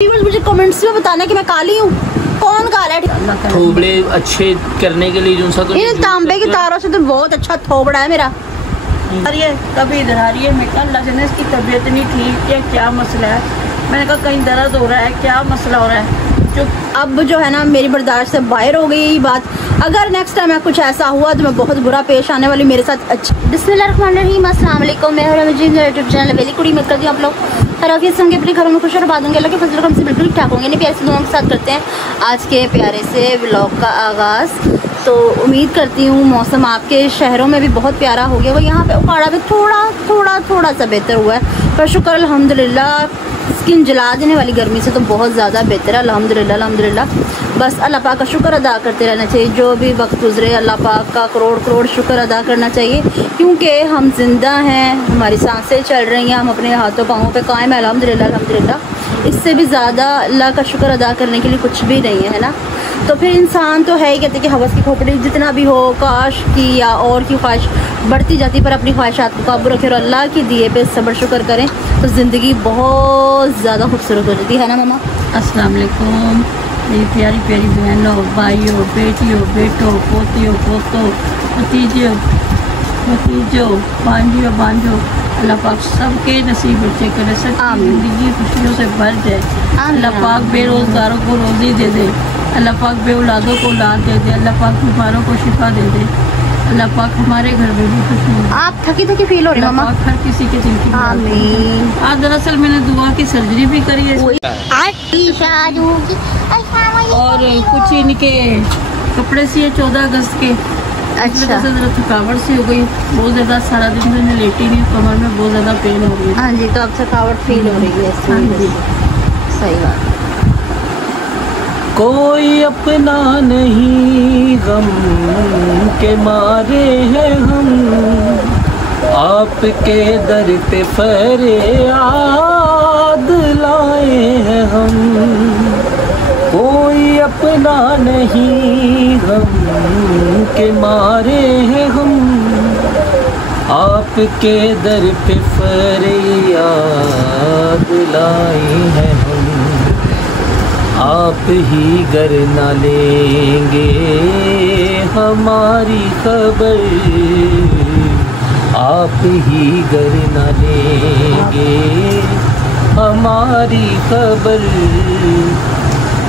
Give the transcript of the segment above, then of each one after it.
मुझे कमेंट्स में बताना कि मैं काली हूँ। कौन काला है? थोबड़े अच्छे करने के लिए जो सा तो इन तांबे की तारों से तो बहुत अच्छा थोबड़ा है मेरा। अरे कभी इधर आ रही है, मैं कहा लगने इसकी तबीयत नहीं ठीक है, क्या मसला है। मैंने कहा कहीं दर्द हो रहा है, क्या मसला हो रहा है। अब जो है ना मेरी बर्दाश्त से बाहर हो गई ये बात। अगर नेक्स्ट टाइम में कुछ ऐसा हुआ तो मैं बहुत बुरा पेश आने वाली मेरे साथ। अच्छा बिस्मिल्लाहिर्रहमानिर्रहीम, अस्सलाम वालेकुम। मैं यूट्यूब चैनल वेली कुड़ी में करती हूँ आप लोग हराफियत होंगे, अपने घरों में खुश और आबाद होंगे, अल्लाह के फजल करम से बिल्कुल ठीक ठाक होंगे। प्यारे से दुआओं के साथ करते हैं आज के प्यारे से व्लॉग का आगाज़। तो उम्मीद करती हूँ मौसम आपके शहरों में भी बहुत प्यारा हो गया। वो यहाँ पे उखाड़ा भी थोड़ा सा बेहतर हुआ है, पर शुक्र अल्हम्दुलिल्लाह। स्किन जला देने वाली गर्मी से तो बहुत ज़्यादा बेहतर है अल्हम्दुलिल्लाह। बस अल्लाह पाक का शुक्र अदा करते रहना चाहिए। जो भी वक्त गुजरे अल्लाह पाक का करोड़ शुक्र अदा करना चाहिए, क्योंकि हम जिंदा हैं, हमारी सांसें चल रही हैं, हम अपने हाथों पाँवों पे कायम है अल्हम्दुलिल्लाह। इससे भी ज़्यादा अल्लाह का शुक्र अदा करने के लिए कुछ भी नहीं है ना। तो फिर इंसान तो है ही, कहते कि हवस की खोपड़ी जितना भी हो, काश की या और की ख्वाहिश बढ़ती जाती, पर अपनी ख्वाहिशात को काबू रखें और अल्लाह के दिए पे सब्र शुक्र करें तो ज़िंदगी बहुत ज़्यादा खूबसूरत हो जाती है ना मामा। अस्सलाम वालेकुम मेरी प्यारी प्यारी बहनों, भाइयों, बेटियों, बेटों, पोतियों, पोतों, भतीजों, भांजियों, अल्लाह पाक सबके नसीब अच्छे करे, सबकी ज़िंदगी खुशियों से भर जाए। अल्लाह पाक बेरोज़गारों को रोज़ी दे दे, अल्लाह पाक बेऔलादों को औलाद दे दे, अल्लाह पाक बीमारों को शिफा दे दे, अल्लाह पाक हमारे घर में भी खुश हो। आप थकी फील हो रही है मामा? हर किसी के दिल की आमीन। आज दरअसल मैंने दुआ की सर्जरी भी करी है और कुछ इनके कपड़े सिए 14 अगस्त के। अच्छा, ज़रा थकावट सी हो गई, बहुत ज़्यादा सारा दिन मैंने लेटी नहीं, कमर में बहुत ज़्यादा पेन हो रही है। हाँ जी, तो अब थकावट फील हो रही है। हाँ जी, सही बात। कोई अपना नहीं, गम के मारे हैं हम, आपके दर पे फरियाद लाए हैं हम। कोई अपना नहीं, गम के मारे हैं हम, आपके दर पे फरियाद लाए हैं हम। आप ही गर न लेंगे हमारी खबर, आप ही गर न लेंगे हमारी खबर।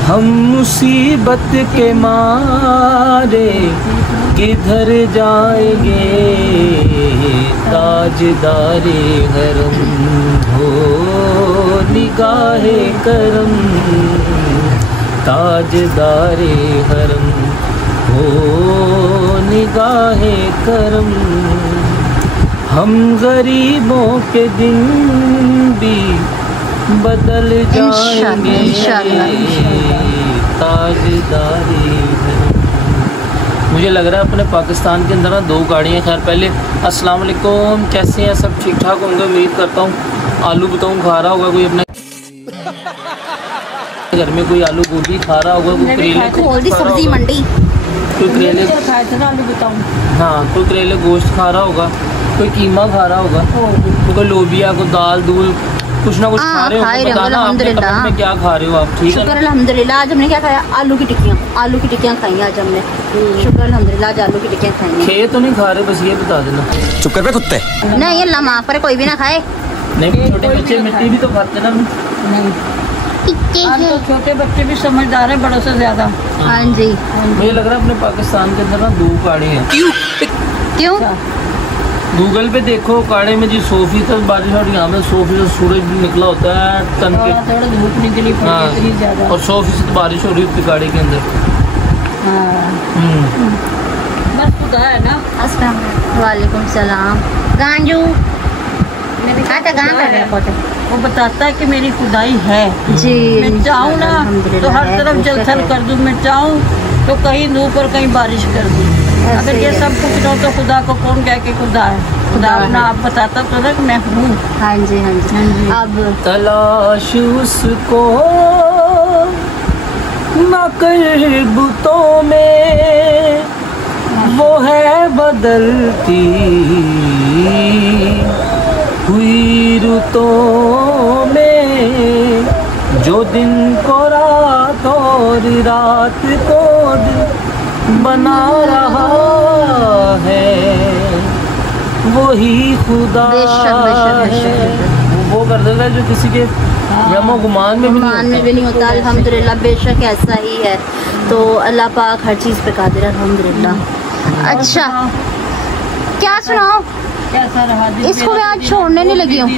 हम मुसीबत के मारे किधर जाएंगे, ताजदारे हरम हो निगाहे करम, ताजदारे हरम हो निगाहे करम। हम गरीबों के दिन भी बदल जाएंगे, ताजदारे हरम। मुझे लग रहा है अपने पाकिस्तान के अंदर ना 2 गाड़ियाँ। खैर पहले अस्सलाम वालेकुम, कैसे हैं सब? ठीक ठाक होंगे उम्मीद करता हूँ। आलू बताऊँ खा रहा होगा कोई अपने घर में, कोई आलू गोभी खा रहा होगा, कोई करेले, सब्जी मंडी, कोई करेले आलू बताऊँ, हाँ कोई करेले गोश्त खा रहा होगा, कोई कीमा खा रहा होगा, कोई लोबिया, कोई दाल दूल, कुछ ना कुछ खा रहे हो। बताना आपने कमेंट में क्या खा रहे हो आप। ठीक है, शुक्र अल्हम्दुलिल्लाह। आज हमने क्या खाया? आलू की टिक्कियाँ खाई आज हमने। शुक्र अल्हम्दुलिल्लाह, आज आलू की टिक्कियाँ खाई। खे तो नहीं खा रहे, बस ये बता देना। चुप कर बे कुत्ते। नहीं अल्लाह माफ करे, कोई भी ना खाए। नहीं, छोटे बच्चे मिट्टी भी तो खाते ना। नहीं आज तो छोटे बच्चे भी समझदार हैं बड़ों से ज्यादा। हाँ जी, मुझे लग रहा है अपने पाकिस्तान के अंदर ना 2 गाड़ियाँ हैं। क्यों? गूगल पे देखो, काड़े में जी 100 फीसद बारिश और यहाँ में 100 फीसद सूरज भी निकला होता है तन के। थोड़ा धूप निकली इतनी ज्यादा, और 100% बारिश हो रही होती गाड़ी के अंदर। बस खुदा है ना। अस्सलाम वालेकुम सलाम। गांजू वो बताता है कि मेरी खुदाई है जी। मैं चाहूँ ना तो हर तरफ जल थल कर दूँ, मैं चाहूँ तो कहीं धूप और कहीं बारिश कर दूँ। अगर ये सब कुछ ना तो खुदा को कौन कह के खुदा है? खुदा ना आप बताता तो ना कि मैं हूँ। हाँ जी हाँ जी, हाँ जी। अब तलाश उसको ना कर बुतों में, वो है बदलती हुई रुतों में, जो दिन को रात और रात को दिन बना रहा है वही खुदा है। वो कर देता है जो किसी के गमो गुमान में भी नहीं होता। अल्हम्दुलिल्लाह, बेशक ऐसा ही है। तो अल्लाह पाक हर चीज़ पे कादिर है, अल्हम्दुलिल्लाह। अच्छा, क्या सुनाओ? कैसा रहा दिन? इसको मैं आज छोड़ने नहीं लगी हूँ।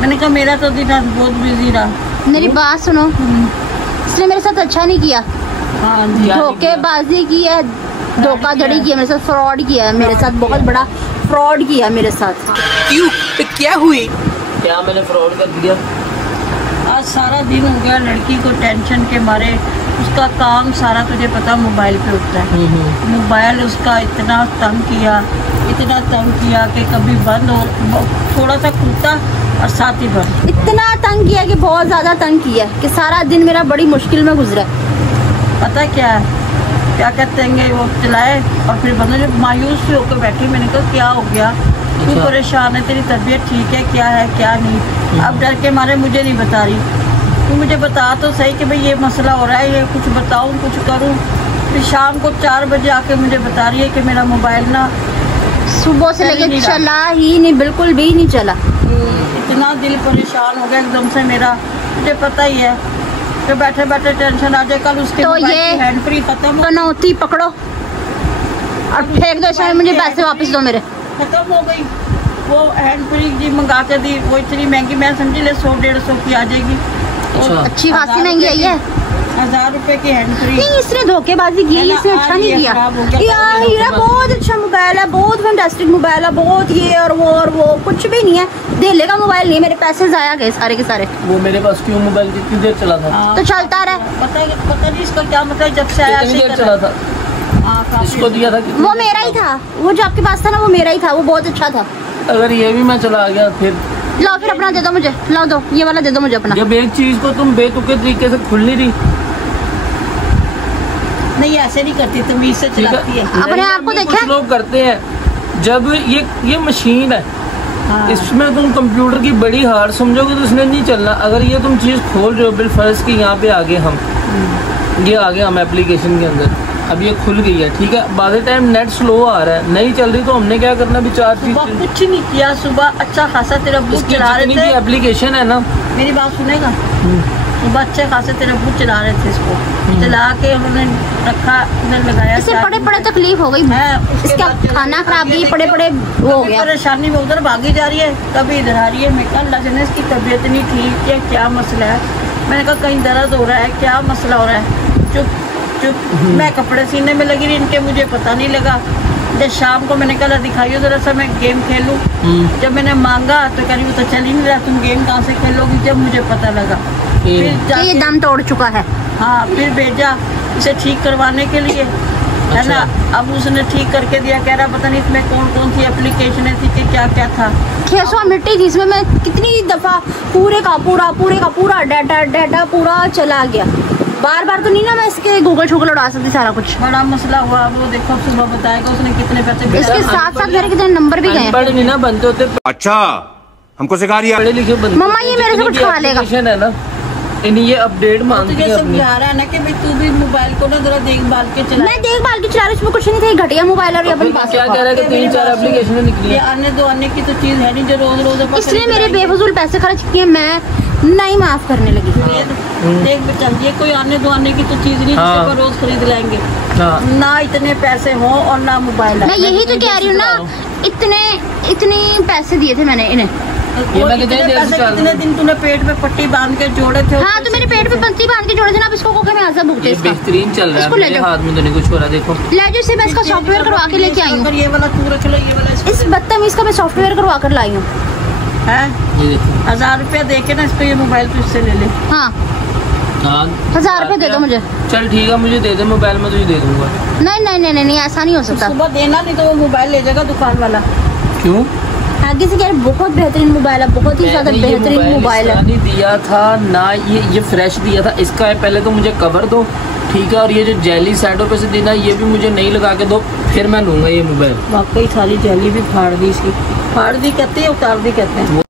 मैंने कहा मेरा तो दिन आज बहुत बिजी रहा। मेरी बात सुनो, इसने मेरे साथ अच्छा नहीं किया, धोखेबाजी की है, धोखाधड़ी की है मेरे साथ, फ्रॉड किया है मेरे साथ, बहुत बड़ा फ्रॉड किया मेरे साथ। क्यों? क्या हुई? क्या मैंने फ्रॉड कर दिया? आज सारा दिन हो गया लड़की को टेंशन के मारे, उसका काम सारा तुझे पता मोबाइल पे होता है। मोबाइल उसका इतना तंग किया कि कभी बंद हो, थोड़ा सा खुलता और साथ ही बंद। इतना तंग किया कि बहुत ज़्यादा तंग किया कि सारा दिन मेरा बड़ी मुश्किल में गुजरा। पता क्या है, क्या कहते हैं, वो चलाए और फिर बंद। जब मायूस से होकर बैठी, मैंने कहा क्या हो गया, तू परेशान है, तेरी तबीयत ठीक है, क्या है क्या नहीं? अब डर के मारे मुझे नहीं बता रही। तू मुझे बता तो सही कि भाई ये मसला हो रहा है, ये कुछ बताऊं कुछ करूं। फिर शाम को 4 बजे आके मुझे बता रही है कि मेरा मोबाइल ना सुबह से लेके चला ही नहीं, बिल्कुल भी नहीं चला। इतना दिल परेशान हो गया एकदम से मेरा, मुझे पता ही है कि बैठे बैठे टेंशन आ जाए। कल उसके तो ये हैंड फ्री खत्म, कनौती पकड़ो और फेंक दो इसमें, मुझे पैसे वापस दो मेरे। खत्म हो गई वो हैंड फ्री जी, मंगा के दी, वो इतनी महंगी, मैं समझी ले 100-150 की आ जाएगी। अच्छी खासी महंगी आई है, 1000 रुपए की हैंड फ्री। नहीं, इसने धोखेबाजी की है, इसने अच्छा नहीं किया यार। हीरा बहुत अच्छा मोबाइल है, बहुत फैंटास्टिक मोबाइल है, बहुत ये और वो कुछ भी नहीं है, दिल्ली का मोबाइल नहीं, मेरे पैसे जाया गए सारे के सारे। वो मेरे पास क्यों मोबाइल कितनी देर चला था? तो चलता रहा, पता नहीं इसका क्या मतलब, जब से आया कितनी देर चला था? इसको दिया था वो मेरा ही था, वो जो आपके पास था ना वो मेरा ही था, वो बहुत अच्छा था। अगर ये भी मैं चला गया फिर? लाओ फिर अपना दे दो मुझे, लाओ दो, ये वाला दे दो मुझे अपना। जब एक चीज को तुम बेतुके तरीके से खुल नहीं रही, नहीं ऐसे नहीं करती, तमीज से चलाती है। अपने आप को देखा, कुछ लोग करते हैं। जब ये मशीन है, इसमें तुम कंप्यूटर की बड़ी हार समझोगे तो इसने नहीं चलना। अगर ये तुम चीज खोल रहे हो बिलफर्ज की, यहाँ पे आगे हम ये आगे हम एप्लीकेशन के अंदर, अब ये खुल गई है, ठीक है, बाद टाइम नेट स्लो आ रहा है, नहीं चल रही, तो हमने क्या करना भी 4 चीज कुछ नहीं किया। सुबह अच्छा खासा तेरा बूथ चला रहे थे, एप्लीकेशन है ना, मेरी बात सुनेगा, सुबह अच्छे खासे तेरा बूथ चला रहे थे, इसको चला के उन्होंने रखा, उधर लगाया, इसे पड़े तकलीफ हो गई है, इसका खाना खराब भी पड़े हो गया, परेशानी में उधर भागी जा रही है, कभी इधर आ रही है। मैं कहा अल्लाह जाने इसकी तबीयत नहीं ठीक है, क्या मसला है। मैंने कहा कहीं दर्द हो रहा है, क्या मसला हो रहा है? चुप मैं कपड़े सीने में लगी रही, इनके मुझे पता नहीं लगा। जब शाम को मैंने कहा दिखाइए जरा सा मैं गेम खेलूं, जब मैंने मांगा तो कह रही वो तो चल ही नहीं रहा, तुम गेम कहाँ से खेलोगी? जब मुझे पता लगा फिर ये दम तोड़ चुका है। हाँ, फिर भेजा इसे ठीक करवाने के लिए, है ना। अब उसने ठीक करके दिया, कह रहा पता नहीं इसमें कौन सी एप्लीकेशन थी कि क्या था। 600 मिट्टी थी इसमें, मैं कितनी दफा पूरे का पूरा डाटा पूरा चला गया। बार तो नहीं ना मैं इसके गूगल शूगल उड़ा सकती, सारा कुछ बड़ा मसला हुआ। वो देखो सुबह बताएगा उसने कितने पैसे, इसके साथ मेरे कितने नंबर भी गए। पढ़ नहीं ना बनते होते। अच्छा, हमको सिखा रही है। पढ़े लिखे बनते। मम्मा ये मेरे से कुछ खा लेगा है ना, ये अपडेट मांगती है अपनी। समझा रहा है ना कि भाई तू भी मोबाइल को ना जरा देखभाल के चला। मैं देखभाल के चला रही, इसमें कुछ नहीं था, घटिया मोबाइल और अपन पास क्या कह रहा है कि 3-4 एप्लीकेशन निकली है। आने की तो चीज है नहीं जो रोज इसलिए मेरे बेफजूल पैसे खर्च किए, मैं नहीं माफ करने लगी। देख बेटा, ये कोई आने की तो चीज नहीं जिसे रोज खरीद लेंगे, ना इतने पैसे हो और ना मोबाइल। मैं यही तो कह रही हूँ ना, इतने पैसे दिए थे मैंने इन्हें। कितने दिन तूने पेट पे पट्टी बांध के जोड़े थे? हाँ, तो मेरे पेट पे पट्टी बांध के जोड़े थे ना, अब इसको में आजा भुगते। ये बेहतरीन चल रहा है, मेरे हाथ में तो नहीं कुछ हो रहा। देखो ले जो इसे, मैं इसका सॉफ्टवेयर करवा के लेके आई हूँ। ये वाला तू रख लो, ये वाला इस बदतमीज का मैं सॉफ्टवेयर करवा कर लाई हूँ। 1000 रुपया दे के ना इसको ये मोबाइल तो इससे ले ले। हाँ 1000 रुपए दे दो मुझे। चल ठीक है, मुझे दे दे मोबाइल, मैं तुझे दे दूंगा। नहीं, ऐसा नहीं हो सकता। सुबह देना, नहीं तो वो मोबाइल ले जाएगा दुकान वाला। क्यों? आगे से कह रहे बहुत बेहतरीन मोबाइल है, बहुत ही ज्यादा बेहतरीन मोबाइल है। नहीं दिया था ना, ये फ्रेश दिया था। इसका है पहले तो मुझे कवर दो, ठीक है, और ये जो जेली साइडों पे से देना ये भी मुझे नहीं लगा के दो, फिर मैं लूंगा ये मोबाइल। वाकई सारी जेली भी फाड़ दी इसकी, फाड़ दी कहते हैं, उतार दी कहते हैं।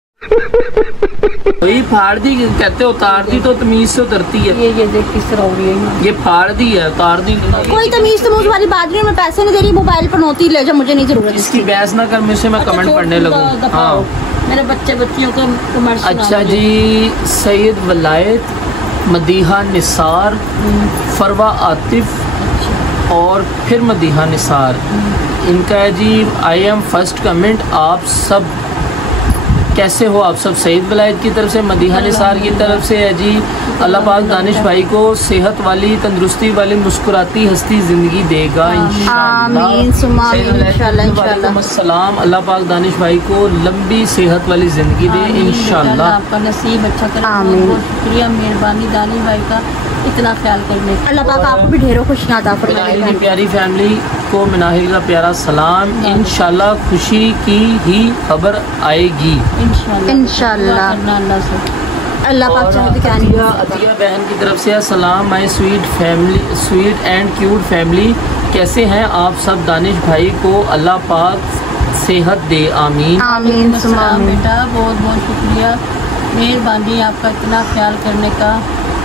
वही फाड़ दी कहते उतार दी तो तमीज से उतरती है। ये देख किस तरह हो रही है। ये फाड़ दी है, उतार दी। कोई तमीज तो मुझे वाली बात नहीं, मैं पैसे नहीं दे रही, मोबाइल पर नोती ले जा, मुझे नहीं जरूरत इसकी बहस ना कर, मुझसे मैं कमेंट पढ़ने लगूँ। हाँ मेरे बच्चियों का कमर्स। अच्छा जी, सैयद वलायत, मदीहा निसार, फरवा आतिफ और फिर मदीहा निसार, इनका है जी आई एम फर्स्ट कमेंट। आप सब कैसे हो? आप सब सईद वलायत की तरफ से, मदीहा निसार की तरफ से है जी। अल्लाह पाक दानिश भाई को सेहत वाली, तंदुरुस्ती वाली, मुस्कुराती हंसती जिंदगी देगा आमीन सुम्मा आमीन इंशाल्लाह इंशाल्लाह। सलाम। अल्लाह पाक दानिश भाई को लंबी सेहत वाली जिंदगी दे इंशाल्लाह। आपका नसीब अच्छा करे। आमीन। बहुत शुक्रिया मेहरबानी दानिश भाई का इतना ख्याल करने का। अल्लाह पाक आपको भी ढेरों खुशियां अता मिनाहिल की फरमाए। प्यारी फैमिली को मिनाहिल का प्यारा सलाम। इंशाल्लाह खुशी की ही खबर आएगी इंशाल्लाह। अल्लाह से। अल्लाह पाक चाहे तो क्या अतिया नहीं। अतिया बहन की तरफ से अस्सलाम my sweet family, sweet and cute family, कैसे हैं आप सब? दानिश भाई को अल्लाह पाक सेहत दे आमीन आमीन सुम्मा आमीन। बेटा बहुत बहुत शुक्रिया, मेहरबानी आपका इतना ख्याल करने का।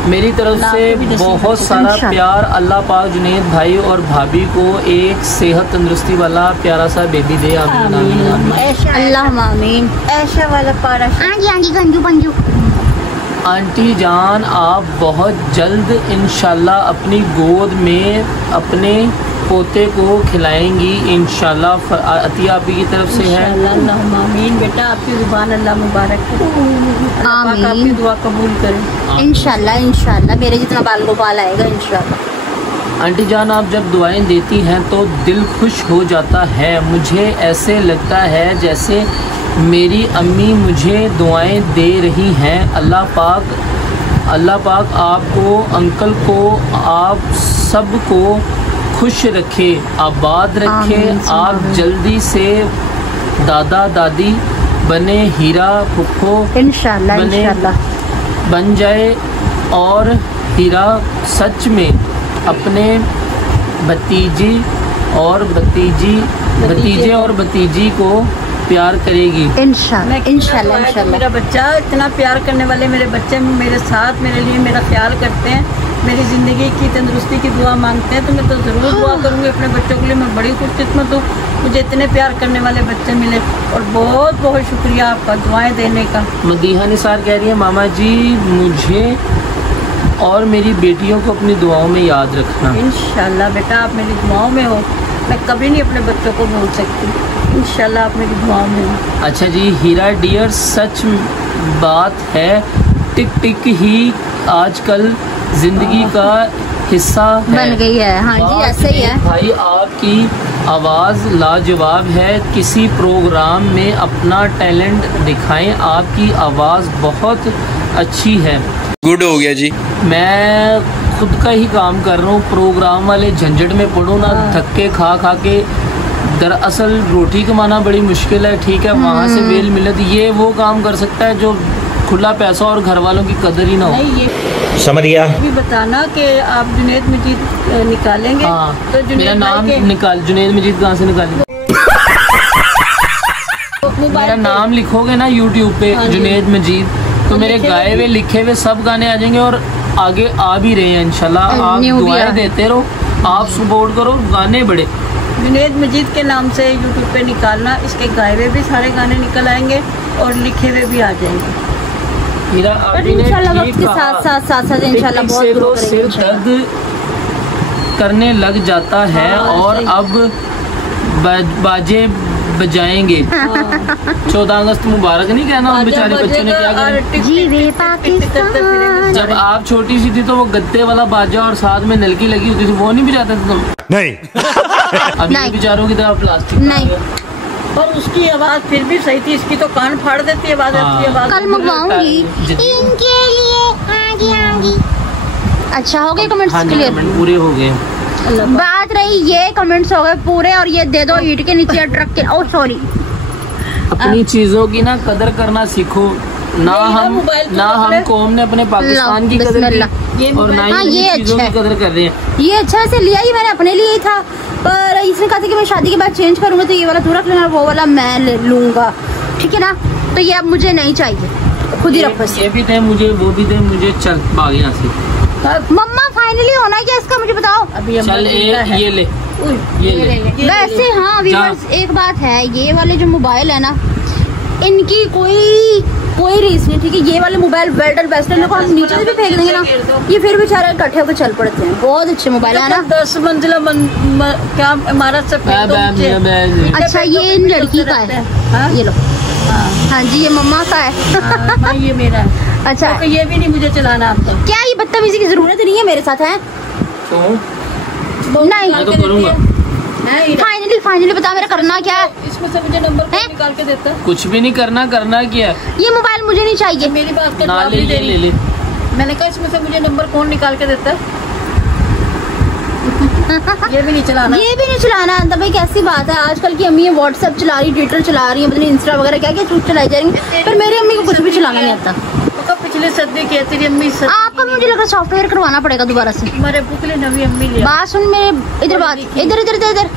मेरी तरफ से बहुत सारा प्यार। अल्लाह पाक जुनेद भाई और भाभी को एक सेहत तंदुरुस्ती वाला प्यारा सा बेबी दे आमीन आमीन आमीन। अल्लाह आमीन। ऐशा वाला पारा। आंटी गंजू पंजू। आंटी जान आप बहुत जल्द इंशाल्लाह अपनी गोद में अपने पोते को खिलाएंगी इंशाल्लाह। अतिया आपी की तरफ से है। अल्लाह आमीन। बेटा आपकी जुबान अल्लाह मुबारक करे, अल्लाह पाक आपकी दुआ कबूल करे इंशाल्लाह इंशाल्लाह। मेरे जितना बाल गोपाल आएगा इंशाल्लाह। आंटी जान आप जब दुआएं देती हैं तो दिल खुश हो जाता है। मुझे ऐसे लगता है जैसे मेरी अम्मी मुझे दुआएं दे रही हैं। अल्लाह पाक आपको, अंकल को, आप सबको खुश रखे, आबाद रखे। आप जल्दी से दादा दादी बने, हीरा फुफ्फो इंशाल्लाह बने, इंशाल्लाह बन जाए और हीरा सच में अपने भतीजे और भतीजी को प्यार करेगी इंशाल्लाह इंशाल्लाह इंशाल्लाह। मेरा बच्चा इतना प्यार करने वाले मेरे बच्चे मेरे साथ, मेरे लिए मेरा ख्याल करते हैं, मेरी ज़िंदगी की तंदुरुस्ती की दुआ मांगते हैं, तो मैं तो ज़रूर दुआ करूँगी अपने बच्चों के लिए। मैं बड़ी खुशकिस्मत हूँ, मुझे इतने प्यार करने वाले बच्चे मिले और बहुत बहुत शुक्रिया आपका दुआएं देने का। मदीहा निसार कह रही है मामा जी मुझे और मेरी बेटियों को अपनी दुआओं में याद रखना। इंशाल्लाह बेटा आप मेरी दुआओं में हो, मैं कभी नहीं अपने बच्चों को भूल सकती। इंशाल्लाह आप मेरी दुआओं में हो। अच्छा जी, हीरा डियर सच बात है, टिक टिक ही आजकल जिंदगी का हिस्सा बन गई है। हाँ जी ऐसे ही है भाई, आपकी आवाज़ लाजवाब है। किसी प्रोग्राम में अपना टैलेंट दिखाएं, आपकी आवाज़ बहुत अच्छी है। गुड हो गया जी। मैं खुद का ही काम कर रहा हूँ, प्रोग्राम वाले झंझट में पड़ो ना, धक्के खा के। दरअसल रोटी कमाना बड़ी मुश्किल है, ठीक है, वहाँ से बेल मिले तो ये वो काम कर सकता है जो खुला पैसा और घर वालों की कदर ही ना हो। नहीं ये समझ गया। भी बताना कि आप जुनेद मजीद निकालेंगे। हाँ, तो मेरा नाम निकाल, जुनेद मजीद कहाँ से निकालेंगे? मेरा नाम लिखोगे ना यूट्यूब पे जुनेद मजीद, तो मेरे गाए हुए लिखे हुए सब गाने आ जाएंगे और आगे आ भी रहे हैं इंशाल्लाह। आप दुआएं देते रहो, आप सपोर्ट करो, गाने बड़े। जुनेद मजीद के नाम से यूट्यूब पे निकालना, इसके गाए हुए भी सारे गाने निकल आएंगे और लिखे हुए भी आ जाएंगे। इंशाल्लाह वक्त के साथ इंशाल्लाह बहुत तो सिर दर्द करने लग जाता है और अब बाजे बजाएंगे। 14 अगस्त मुबारक नहीं कहना उन बेचारे बच्चों ने क्या करा। जी वे पाकिस्तान। जब आप छोटी सी थी तो वो गत्ते वाला बाजा और साथ में नलकी लगी होती थी, वो नहीं बजाते थे तुम? नहीं। अभी बेचारों की तरह प्लास्टिक नहीं, और उसकी आवाज फिर भी सही थी, इसकी तो कान फाड़ देती है आवाज। कल मंगवाऊंगी इनके लिए। आगी अच्छा हो गए कमेंट्स क्लियर? पूरे हो गए। बात रही ये कमेंट्स हो गए पूरे, और ये दे दो ईंट के नीचे ट्रक के। ओ सॉरी, अपनी चीजों की ना कदर करना सीखो। ना हम कौम ने अपने पाकिस्तान की कदर की और ना ही ये चीजों की कदर कर रहे हैं। ये अच्छा से लिया ही मैंने अपने लिए ही था, पर इसने कहा था कि मैं शादी के बाद चेंज करूंगा तो ये वाला तू रख लेना, वो वाला मैं ले लूंगा, ठीक है ना? तो ये अब मुझे नहीं चाहिए। खुद ही रखो इसे। ये भी दे मुझे, वो भी दे मुझे, चल भाग यहाँ से। मम्मा फाइनली होना क्या इसका मुझे बताओ। अभी चल ये ले, ये ले। वैसे हाँ व्यूअर्स एक बात है, ये वाले जो मोबाइल है ना इनकी कोई रीस नहीं, ठीक है। ये वाले मोबाइल बेल्टर वेस्टर्न को हम नीचे भी फेंक देंगे ना, ये फिर भी बेचारे इकट्ठे होकर चल पड़ते हैं। बहुत अच्छे मोबाइल है ना। 10 मंजिला क्या इमारत से अच्छा ये इन लड़की का है, ये लो। हाँ जी ये मम्मा का है। ये मेरा है। अच्छा तो ये भी नहीं मुझे चलाना आपको। क्या ये बदतमीजी की जरूरत नहीं है मेरे साथ है? नहीं मैं तो करूँगा। फाइनली बता मेरा करना क्या है? इसमें से मुझे नंबर कौन निकाल के देता है? कुछ भी नहीं करना क्या है? ये मोबाइल मुझे नहीं चाहिए। मेरी बात का ना जवाब ले नहीं दे ले रही। ले। मैंने कहा इसमें से मुझे नंबर कौन निकाल के देता है? ये भी नहीं चलाना। ये भी नहीं चलाना तो भाई कैसी बात है। आजकल की अम्मी व्हाट्सएप चला रही, ट्विटर चला रही है, पता नहीं इंस्टा वगैरह क्या क्या चलाई जा रही है, पर मेरी अम्मी को कुछ भी चलाना नहीं आता। तो पिछले सदी की तेरी अम्मी आपको मुझे लग रहा है सॉफ्टवेयर करवाना पड़ेगा दोबारा से। हमारे बुक ले नवी अम्मी ले। बात सुन मेरे, इधर बात, इधर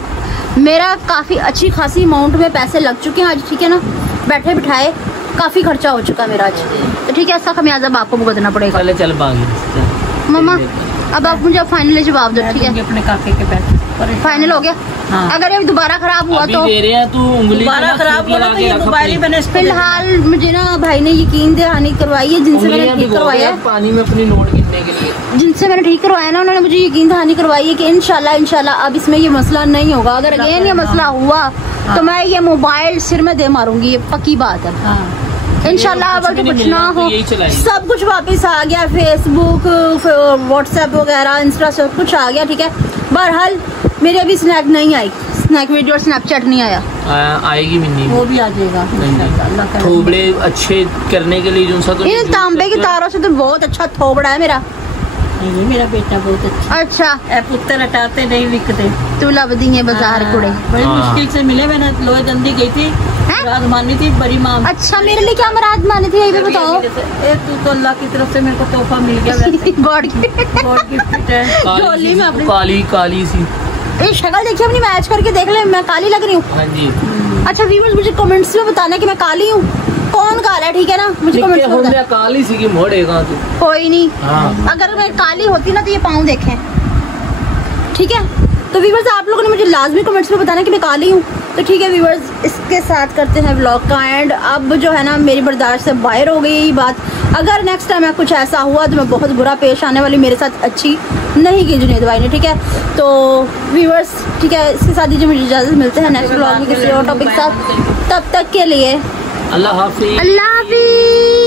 मेरा काफी अच्छी खासी अमाउंट में पैसे लग चुके हैं आज, ठीक है ना। बैठे बिठाए काफी खर्चा हो चुका है मेरा आज, तो ठीक है इसका खमियाजा आपको भुगतना पड़ेगा। पहले चल भाग मम्मा अब आप मुझे फाइनली जवाब दो, ठीक है। अपने काके के पैसे फाइनल हो गया। हाँ। अगर ये दोबारा खराब हुआ तो दे रहे हैं, तू उंगली दोबारा खराब हुआ तो ये मोबाइल ही मैंने फिलहाल मुझे ना भाई ने यकीन दहानी करवाई है, जिनसे मैंने ठीक करवाया है, पानी में अपनी नोट गिनने के लिए, जिनसे मैंने ठीक करवाया ना उन्होंने मुझे यकीन दहानी करवाई है कि इंशाल्लाह अब इसमें ये मसला नहीं होगा। अगर अगेन ये मसला हुआ तो मैं ये मोबाइल सिर में दे मारूंगी, ये पक्की बात है। इंशाल्लाह अब तो कुछ ना हो, सब कुछ वापस आ गया, फेसबुक व्हाट्सएप वगैरह इंस्टा सब कुछ आ गया, ठीक है। बहरहाल मेरे अभी स्नैक नहीं आई, स्नैक वीडियो और स्नैपचैट नहीं आया। आएगी मिन्नी, वो भी आ जाएगा। थोबड़े अच्छे करने के लिए जो सा तो इन तांबे की तारों से तो बहुत अच्छा थोबड़ा है मेरा। ये मेरा बेटा बहुत अच्छा पुत्र हटाते नहीं बिकते, तू लब दी है बाजार कुड़े। बड़ी मुश्किल से मिले, मैंने लोहे दंदी गई थी, मुराद मानी थी बड़ी माँ। अच्छा मेरे लिए क्या मुराद मानी थी ये भी बताओ। तू तो अल्लाह की तरफ से मेरे को तोहफा मिल गया। गॉड गिफ्ट है झोली में अपनी। काली सी ये शक्ल देखिए अपनी, मैच करके देख ले मैं काली लग रही हूँ। हाँ जी। अच्छा व्यूअर्स मुझे कमेंट्स में बताना कि मैं काली हूँ, कौन काला है, ठीक है ना। मुझे कमेंट्स में बताना। काली सी की मोड़ेगा तू। कोई नहीं। हाँ। अगर मैं काली होती ना तो ये पाँव देखें, ठीक है। तो व्यूअर्स आप लोगों ने मुझे लाजमी कमेंट्स में बताना कि मैं काली हूँ, तो ठीक है व्यूअर्स इसके साथ करते हैं व्लॉग का एंड। अब जो है ना मेरी बर्दाश्त से बाहर हो गई ये बात। अगर नेक्स्ट टाइम कुछ ऐसा हुआ तो मैं बहुत बुरा पेश आने वाली, मेरे साथ अच्छी नहीं की जुनैद भाई ने, ठीक है। तो व्यूअर्स ठीक है इसके साथ ही मुझे इजाज़त, मिलते हैं नेक्स्ट व्लॉग में किसी और टॉपिक के साथ। तब तक के लिए अल्लाह हाफिज़। अल्लाह हाफिज़।